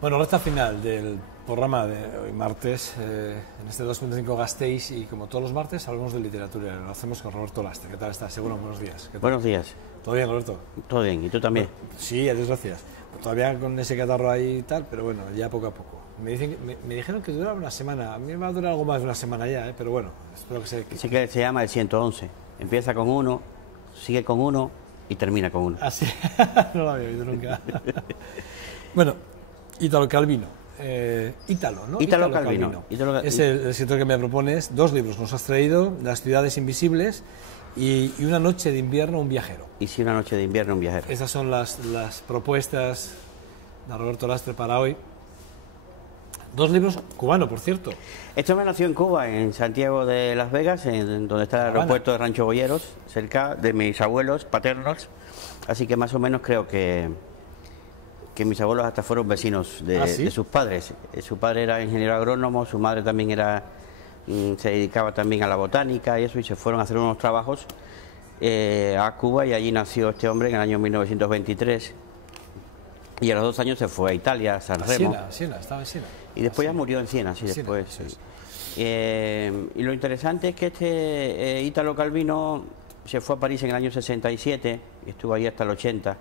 Bueno, recta final del programa de hoy martes, en este 2.5 Gasteiz, y como todos los martes hablamos de literatura. Lo hacemos con Roberto Lastre. ¿Qué tal estás? Seguro, buenos días. Buenos días. ¿Todo bien, Roberto? Todo bien, ¿y tú también? Bueno, sí, adiós, gracias. Todavía con ese catarro ahí y tal, pero bueno, ya poco a poco. Me dijeron que duraba una semana. A mí me va a durar algo más de una semana ya, pero bueno, espero que se... Sí, que se llama el 111. Empieza con uno, sigue con uno y termina con uno. Ah, sí. No lo había oído nunca. Bueno, Italo Calvino. Ítalo, ¿no? Ítalo Calvino. Es el escritor que me propones. Dos libros nos has traído: Las ciudades invisibles y Una noche de invierno, un viajero. Y si una noche de invierno, un viajero. Esas son las propuestas de Roberto Lastre para hoy. Dos libros cubanos, por cierto. Esto me nació en Cuba, en Santiago de Las Vegas, donde está el aeropuerto de Rancho Boyeros, cerca de mis abuelos paternos. Así que más o menos creo que mis abuelos hasta fueron vecinos de sus padres. Su padre era ingeniero agrónomo, su madre también se dedicaba también a la botánica y eso, y se fueron a hacer unos trabajos a Cuba, y allí nació este hombre en el año 1923. Y a los 2 años se fue a Italia, a San Remo. Siena, estaba en Siena. Y después ya murió en Siena, sí, después. Sí. Y lo interesante es que este Ítalo Calvino se fue a París en el año 67 y estuvo allí hasta el 80.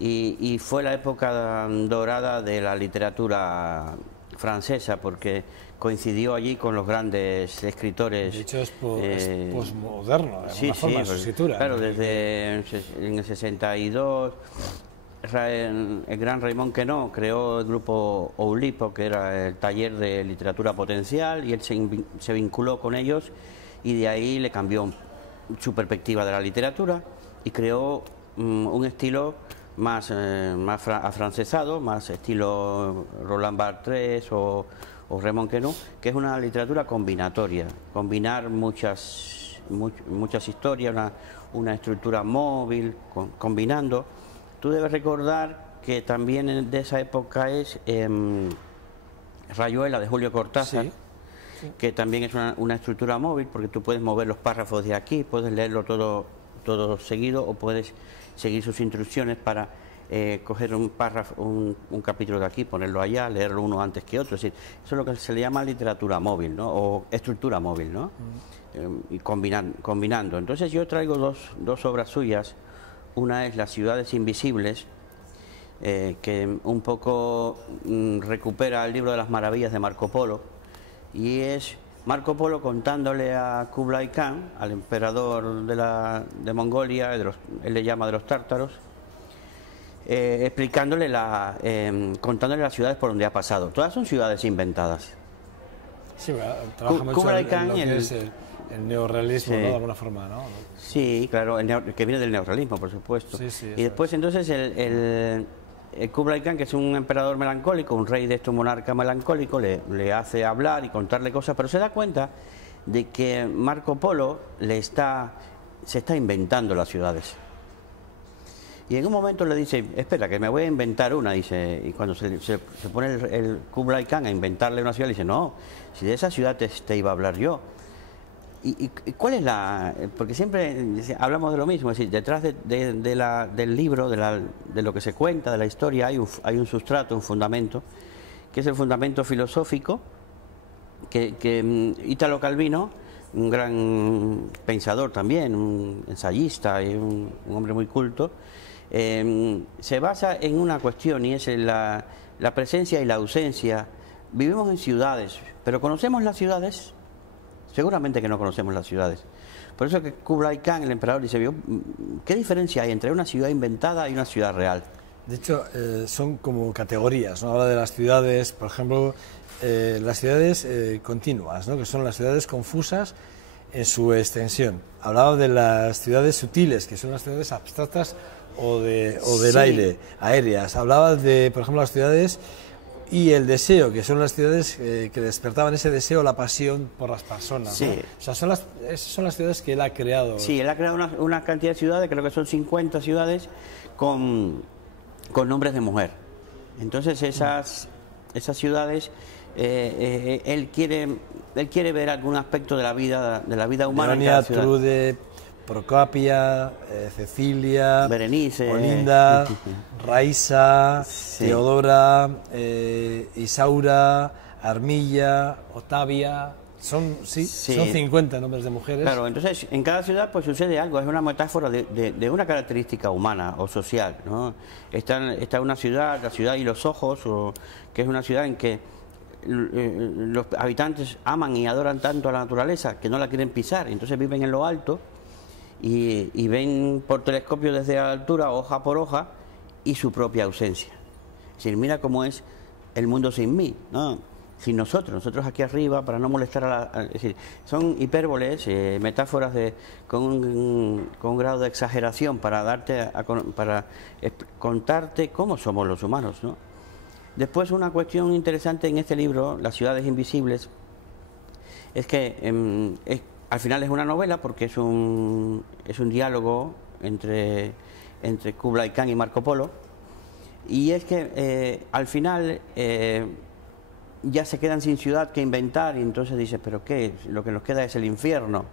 Y fue la época dorada de la literatura francesa, porque coincidió allí con los grandes escritores. De hecho, es posmoderno, de alguna forma, su escritura. Claro, desde en el 62... el gran Raymond Queneau creó el grupo Oulipo, que era el taller de literatura potencial, y él se vinculó con ellos, y de ahí le cambió su perspectiva de la literatura y creó un estilo más afrancesado, más estilo Roland Barthes o Raymond Queneau, que es una literatura combinatoria, combinar muchas historias, una estructura móvil, combinando. Tú debes recordar que también de esa época es Rayuela, de Julio Cortázar, sí. Que también es una estructura móvil, porque tú puedes mover los párrafos de aquí, puedes leerlo todo seguido, o puedes seguir sus instrucciones para coger un párrafo, un capítulo de aquí, ponerlo allá, leerlo uno antes que otro. Es decir, eso es lo que se le llama literatura móvil, ¿no? O estructura móvil, ¿no? Y combinando. Entonces yo traigo dos obras suyas. Una es Las ciudades invisibles, que un poco recupera el libro de las maravillas de Marco Polo, y es Marco Polo contándole a Kublai Khan, al emperador de Mongolia, él le llama de los tártaros, contándole las ciudades por donde ha pasado. Todas son ciudades inventadas. Sí, trabaja mucho Kublai Khan, el neorrealismo, sí. ¿no? De alguna forma, ¿no? Sí, claro, que viene del neorrealismo, por supuesto. Sí, y después entonces el Kublai Khan, que es un emperador melancólico, un rey de este monarca melancólico, le hace hablar y contarle cosas, pero se da cuenta de que Marco Polo se está inventando las ciudades. Y en un momento le dice, espera, que me voy a inventar una, dice, y cuando se pone el Kublai Khan a inventarle una ciudad, le dice, no, si de esa ciudad te iba a hablar yo. ¿Y cuál es porque siempre hablamos de lo mismo, es decir, detrás del libro, de lo que se cuenta, de la historia, hay un sustrato, un fundamento, que es el fundamento filosófico, que Ítalo Calvino, un gran pensador también, un ensayista y un hombre muy culto, se basa en una cuestión, y es la presencia y la ausencia. Vivimos en ciudades, pero ¿conocemos las ciudades? Seguramente que no conocemos las ciudades. Por eso que Kublai Khan, el emperador, dice, ¿qué diferencia hay entre una ciudad inventada y una ciudad real? De hecho, son como categorías, ¿no? Habla de las ciudades, por ejemplo, las ciudades continuas, ¿no? Que son las ciudades confusas en su extensión. Hablaba de las ciudades sutiles, que son las ciudades abstractas o del sí. aire, aéreas. Hablaba de, por ejemplo, las ciudades y el deseo, que son las ciudades que despertaban ese deseo, la pasión por las personas, sí. ¿no? O sea, esas son las ciudades que él ha creado. Sí, él ha creado una cantidad de ciudades, creo que son 50 ciudades, con nombres de mujer. Entonces esas ciudades, él quiere ver algún aspecto de la vida humana. Melania, Trude, Procopia, Cecilia, Berenice, Olinda, Raisa, Sí. Teodora, Isaura, Armilla, Octavia. Son, Sí. son 50 nombres de mujeres. Claro, entonces en cada ciudad pues sucede algo, es una metáfora de una característica humana o social, ¿no? Está una ciudad, la ciudad y los ojos, que es una ciudad en que los habitantes aman y adoran tanto a la naturaleza que no la quieren pisar, entonces viven en lo alto y ven por telescopio desde la altura, hoja por hoja, y su propia ausencia. Es decir, mira cómo es el mundo sin mí, ¿no? Sin nosotros aquí arriba, para no molestar es decir, son hipérboles, metáforas con un grado de exageración para contarte cómo somos los humanos, ¿no? Después, una cuestión interesante en este libro, Las ciudades invisibles, es que al final es una novela porque es un diálogo entre Kublai Khan y Marco Polo, y es que al final ya se quedan sin ciudad que inventar, y entonces dices, ¿pero qué? Lo que nos queda es el infierno,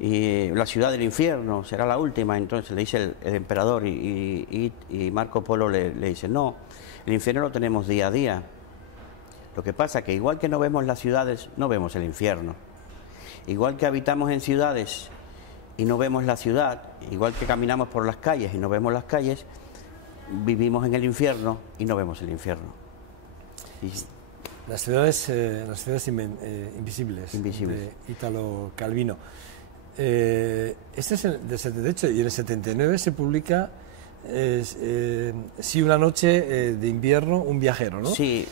y la ciudad del infierno será la última. Entonces le dice el emperador, y Marco Polo le dice, no, el infierno lo tenemos día a día. Lo que pasa es que igual que no vemos las ciudades, no vemos el infierno. Igual que habitamos en ciudades y no vemos la ciudad, igual que caminamos por las calles y no vemos las calles, vivimos en el infierno y no vemos el infierno. Las ciudades invisibles, Invisibles, de Italo Calvino. Este es del 78, y en el 79 se publica Sí, una noche de invierno, un viajero, ¿no? Sí.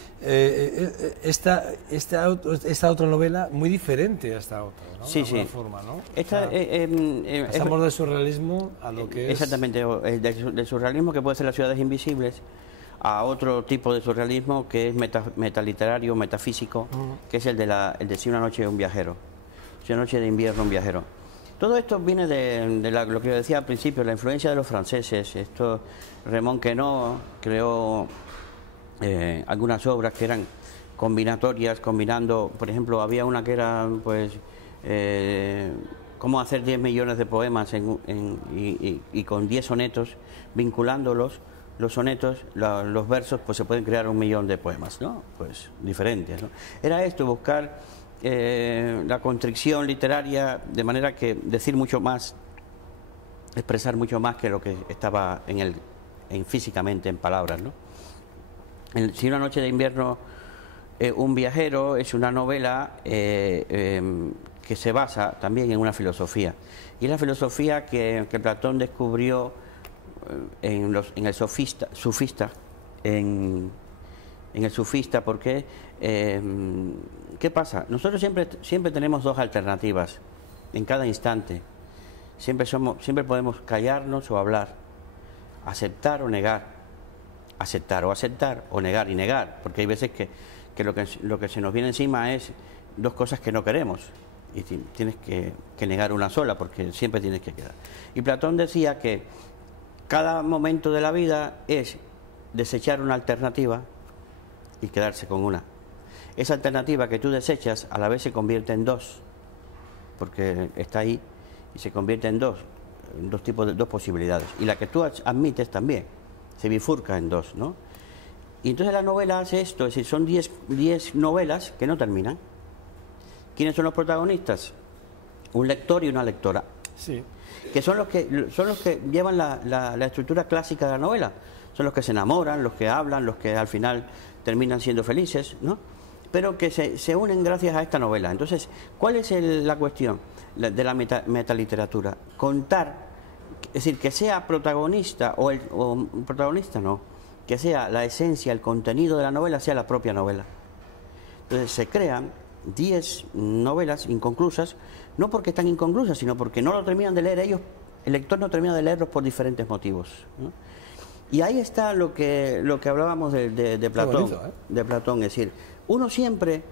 Esta otra novela muy diferente a esta otra, ¿no? Sí, de alguna sí. forma, ¿no? Pasamos del surrealismo a lo que es... Exactamente, del surrealismo, que puede ser Las ciudades invisibles, a otro tipo de surrealismo que es metaliterario, metafísico, que es el de Sí, una noche de un viajero. Sí, una noche de invierno, un viajero. Todo esto viene de lo que yo decía al principio, la influencia de los franceses. Raymond Queneau creó algunas obras que eran combinatorias, combinando, por ejemplo, había una que era, pues, cómo hacer 10 millones de poemas y con 10 sonetos, vinculándolos, los sonetos, los versos, pues se pueden crear 1 millón de poemas, ¿no? Pues diferentes, ¿no? Era esto, buscar la constricción literaria, de manera que decir mucho más, expresar mucho más que lo que estaba físicamente en palabras, ¿no? Si una noche de invierno, un viajero, es una novela que se basa también en una filosofía, y es la filosofía que Platón descubrió en el sufista, en el sufista, porque ¿qué pasa? Nosotros siempre tenemos dos alternativas en cada instante. Siempre podemos callarnos o hablar, aceptar o negar, aceptar o negar y negar, porque hay veces que lo que se nos viene encima es dos cosas que no queremos y tienes que negar una sola, porque siempre tienes que quedar. Y Platón decía que cada momento de la vida es desechar una alternativa y quedarse con una. Esa alternativa que tú desechas a la vez se convierte en dos, porque está ahí y se convierte en dos posibilidades. Y la que tú admites también se bifurca en dos, ¿no? Y entonces la novela hace esto, es decir, son 10 novelas que no terminan. ¿Quiénes son los protagonistas? Un lector y una lectora. Sí. Que son los que llevan la estructura clásica de la novela. Son los que se enamoran, los que hablan, los que al final terminan siendo felices, ¿no? Pero que se unen gracias a esta novela. Entonces, ¿cuál es la cuestión de la metaliteratura? Contar, es decir, que sea protagonista o protagonista no, que sea la esencia, el contenido de la novela, sea la propia novela. Entonces se crean 10 novelas inconclusas, no porque están inconclusas, sino porque no lo terminan de leer ellos, el lector no termina de leerlos por diferentes motivos, ¿no? Y ahí está lo que hablábamos de Platón, bonito, ¿eh? De Platón, es decir, uno siempre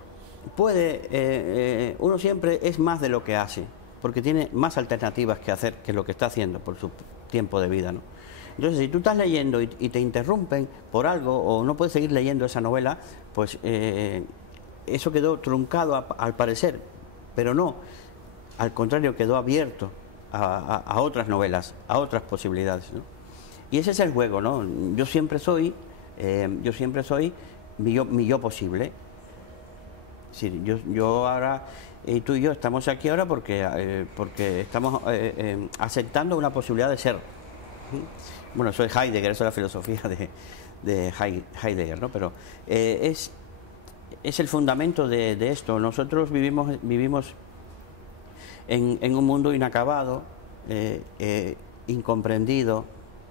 es más de lo que hace, porque tiene más alternativas que hacer que lo que está haciendo por su tiempo de vida, ¿no? Entonces, si tú estás leyendo y te interrumpen por algo, o no puedes seguir leyendo esa novela, pues eso quedó truncado al parecer, pero no, al contrario, quedó abierto a otras novelas, a otras posibilidades, ¿no? Y ese es el juego, ¿no? Yo siempre soy mi yo posible. Sí, yo ahora, tú y yo estamos aquí ahora porque estamos aceptando una posibilidad de ser. Bueno, soy Heidegger, eso es la filosofía de Heidegger, ¿no? Pero es el fundamento de esto. Nosotros vivimos en un mundo inacabado, incomprendido,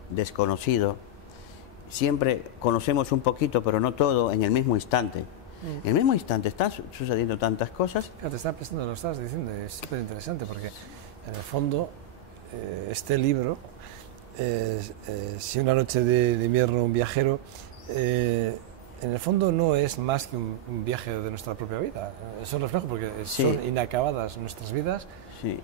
desconocido. Siempre conocemos un poquito, pero no todo, en el mismo instante. En el mismo instante están sucediendo tantas cosas. Te estaba pensando lo que estabas diciendo, es súper interesante porque en el fondo este libro, Si una noche de invierno un viajero, en el fondo no es más que un viaje de nuestra propia vida. Es un reflejo porque son inacabadas nuestras vidas,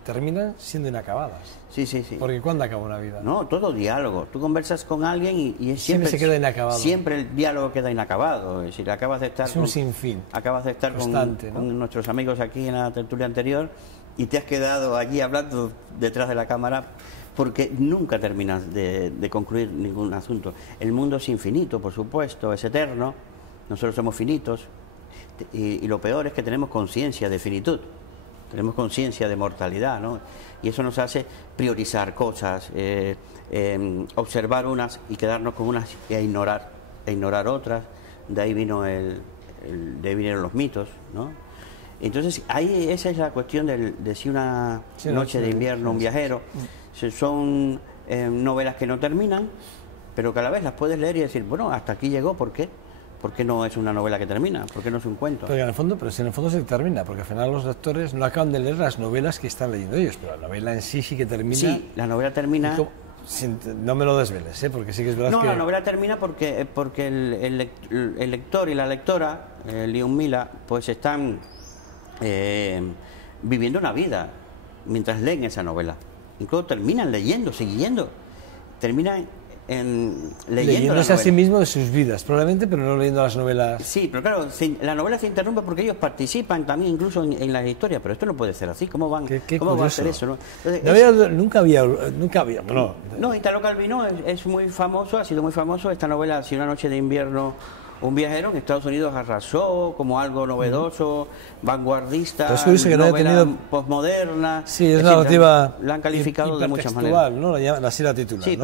terminan siendo inacabadas. Sí. Porque ¿cuándo acaba una vida? No, todo diálogo. Tú conversas con alguien y siempre se queda inacabado. Siempre el diálogo queda inacabado. Es decir, acabas de estar... Es un sinfín. Acabas de estar constante, con nuestros amigos aquí en la tertulia anterior y te has quedado allí hablando detrás de la cámara porque nunca terminas de concluir ningún asunto. El mundo es infinito, por supuesto, es eterno. Nosotros somos finitos y lo peor es que tenemos conciencia de finitud. Tenemos conciencia de mortalidad, ¿no? Y eso nos hace priorizar cosas, observar unas y quedarnos con unas e ignorar otras. De ahí vinieron los mitos, ¿no? Entonces, ahí esa es la cuestión de si una noche de invierno, un viajero. Son novelas que no terminan, pero que a la vez las puedes leer y decir, bueno, hasta aquí llegó, ¿por qué? ¿Por qué no es una novela que termina? ¿Por qué no es un cuento? Pero si en el fondo se termina, porque al final los lectores no acaban de leer las novelas que están leyendo ellos, pero la novela en sí que termina. Sí, la novela termina... No me lo desveles, porque sí que es verdad que... No, la novela termina porque el lector y la lectora, Leon Mila, pues están viviendo una vida mientras leen esa novela. Incluso terminan leyendo, siguiendo, terminan leyéndose a sí mismo de sus vidas, probablemente, pero no leyendo las novelas. Sí, pero claro, la novela se interrumpe porque ellos participan también incluso en las historias, pero esto no puede ser así. ¿Cómo ¿cómo va a ser eso? ¿No? Entonces, nunca había. No, Italo Calvino es muy famoso, ha sido muy famoso. Esta novela, Si una noche de invierno un viajero, en Estados Unidos arrasó como algo novedoso, vanguardista, que novela posmoderna. Sí, es una narrativa. La han calificado de muchas maneras. ¿No? Así la titulan. Sí,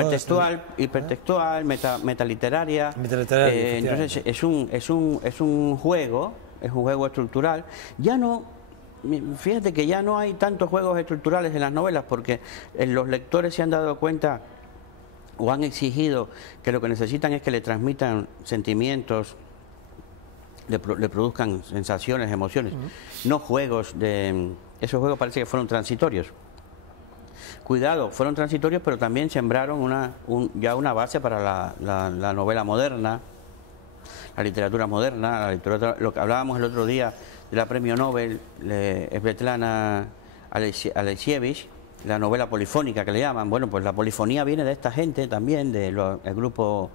hipertextual, metaliteraria. Entonces es un juego estructural. Fíjate que ya no hay tantos juegos estructurales en las novelas porque los lectores se han dado cuenta o han exigido que lo que necesitan es que le transmitan sentimientos, le produzcan sensaciones, emociones, no juegos esos juegos parece que fueron transitorios. Cuidado, fueron transitorios, pero también sembraron ya una base para la novela moderna, la literatura moderna, lo que hablábamos el otro día de la premio Nobel, Svetlana Alexievich, la novela polifónica que le llaman. Bueno, pues la polifonía viene de esta gente también, del grupo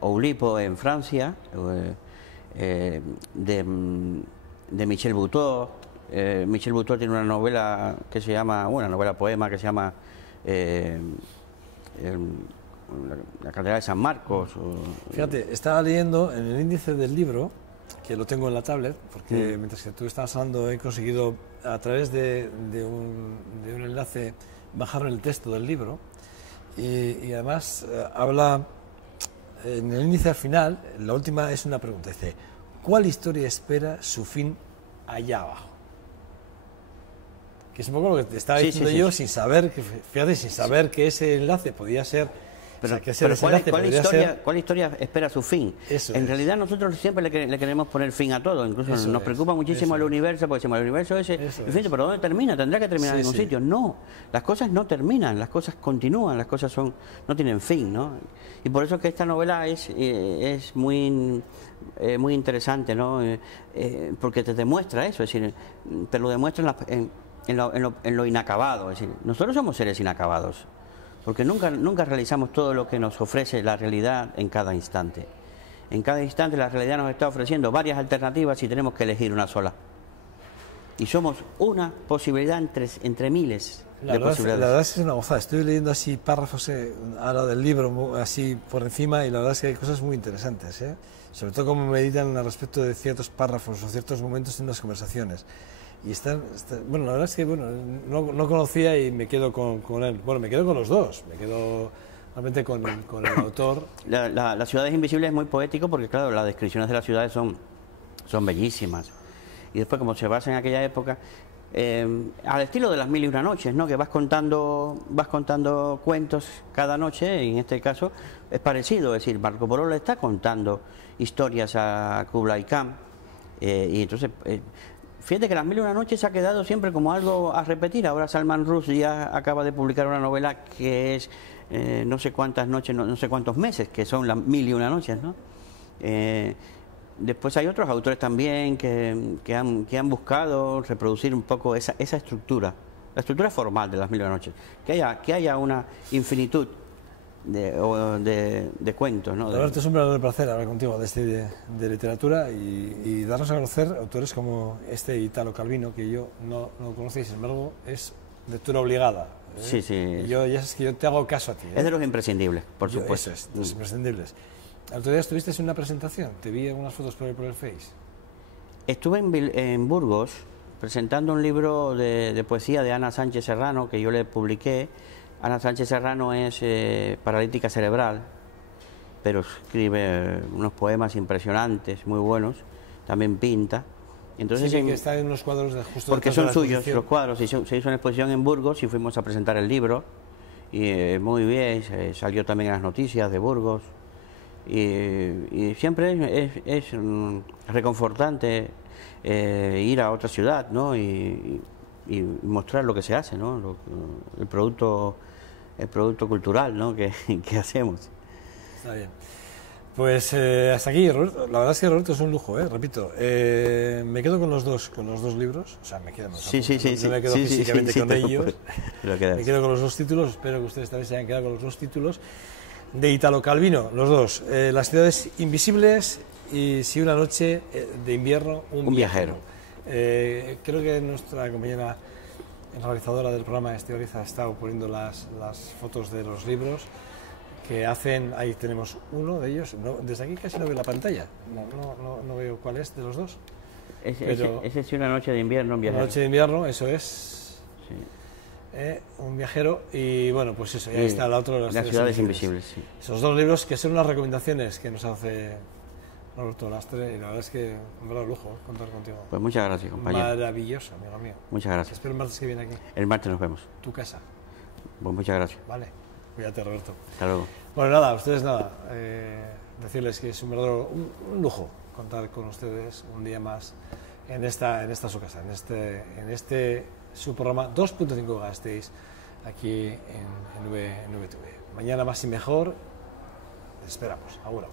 Oulipo en Francia, de Michel Buteau. Michel Buteau tiene una novela que se llama, una novela poema que se llama La Catedral de San Marcos. Fíjate, estaba leyendo en el índice del libro, que lo tengo en la tablet, porque mientras que tú estabas hablando he conseguido a través de un enlace bajar el texto del libro y además habla en el índice al final, la última es una pregunta, dice, ¿cuál historia espera su fin allá abajo? Que es un poco lo que te estaba diciendo yo, sin saber que ese enlace podía ser... Pero ¿cuál historia espera su fin? En realidad nosotros siempre le queremos poner fin a todo, incluso nos preocupa muchísimo el universo, porque decimos, el universo es infinito, pero ¿dónde termina? ¿Tendrá que terminar en ningún sitio? No, las cosas no terminan, las cosas continúan, las cosas no tienen fin, ¿no? Y por eso es que esta novela es muy interesante, ¿no? Porque te demuestra eso, es decir, te lo demuestra en lo inacabado, es decir, nosotros somos seres inacabados. Porque nunca realizamos todo lo que nos ofrece la realidad en cada instante. En cada instante la realidad nos está ofreciendo varias alternativas y tenemos que elegir una sola. Y somos una posibilidad entre miles La verdad es que es una gozada. Estoy leyendo así párrafos ahora del libro, así por encima, y la verdad es que hay cosas muy interesantes, ¿eh? Sobre todo cómo meditan al respecto de ciertos párrafos o ciertos momentos en las conversaciones. Y bueno, la verdad es que no conocía y me quedo con él. Bueno, me quedo con los dos, me quedo realmente con el autor. Las ciudades invisibles es muy poético porque, claro, las descripciones de las ciudades son bellísimas. Y después, como se basa en aquella época, al estilo de las Mil y una noches, ¿no? Que vas contando cuentos cada noche, y en este caso es parecido, es decir, Marco Polo le está contando historias a Kublai Khan, y entonces fíjate que las Mil y una noches ha quedado siempre como algo a repetir. Ahora Salman Rushdie ya acaba de publicar una novela que es no sé cuántas noches, no sé cuántos meses, que son las Mil y una noches, ¿no? Después hay otros autores también que han buscado reproducir un poco esa estructura, la estructura formal de las Mil y una noches, que haya una infinitud de cuentos, ¿no? Alberto, es un verdadero placer hablar contigo de literatura y darnos a conocer autores como este Italo Calvino, que yo no conocía, sin embargo es lectura obligada. Sí, sí. Ya es que yo te hago caso a ti. Es de los imprescindibles, por supuesto. Eso es, de los imprescindibles. El otro día estuviste en una presentación, te vi algunas fotos por el Face. Estuve en Burgos presentando un libro de poesía de Ana Sánchez Serrano, que yo le publiqué. Ana Sánchez Serrano es paralítica cerebral, pero escribe unos poemas impresionantes, muy buenos, también pinta. Entonces, sí, que está en unos cuadros de justo porque son suyos los cuadros, y se hizo una exposición en Burgos y fuimos a presentar el libro, y muy bien, salió también en las noticias de Burgos. Y siempre es reconfortante ir a otra ciudad, ¿no? y mostrar lo que se hace, ¿no? El producto cultural, ¿no? que hacemos. Está bien. Pues hasta aquí, Roberto. La verdad es que Roberto es un lujo, repito. Me quedo con los dos libros, o sea, me quedo, no me quedo físicamente con ellos. Me quedo con los dos títulos, espero que ustedes también se hayan quedado con los dos títulos. De Italo Calvino, los dos, Las ciudades invisibles y Si una noche de invierno, un viajero. Creo que nuestra compañera realizadora del programa, Estíbaliz, ha estado poniendo las fotos de los libros que hacen. Ahí tenemos uno de ellos. Desde aquí casi no veo la pantalla, no veo cuál es de los dos. Ese es Una noche de invierno, un viajero. Una noche de invierno, eso es. Sí. Un viajero, y bueno, pues eso, ahí está el otro, Las ciudades invisibles, sí. Esos dos libros que son unas recomendaciones que nos hace Roberto Lastre, y la verdad es que un verdadero lujo contar contigo. Pues muchas gracias, compañero. Maravilloso, amigo mío. Muchas gracias. Espero el martes que viene aquí. El martes nos vemos. Tu casa. Pues muchas gracias. Vale, cuídate, Roberto. Hasta luego. Bueno, nada, ustedes nada, decirles que es un verdadero un lujo contar con ustedes un día más en esta su casa, en este su programa 2.5 Gasteiz, aquí en VTV. Mañana más y mejor, les esperamos. Agur.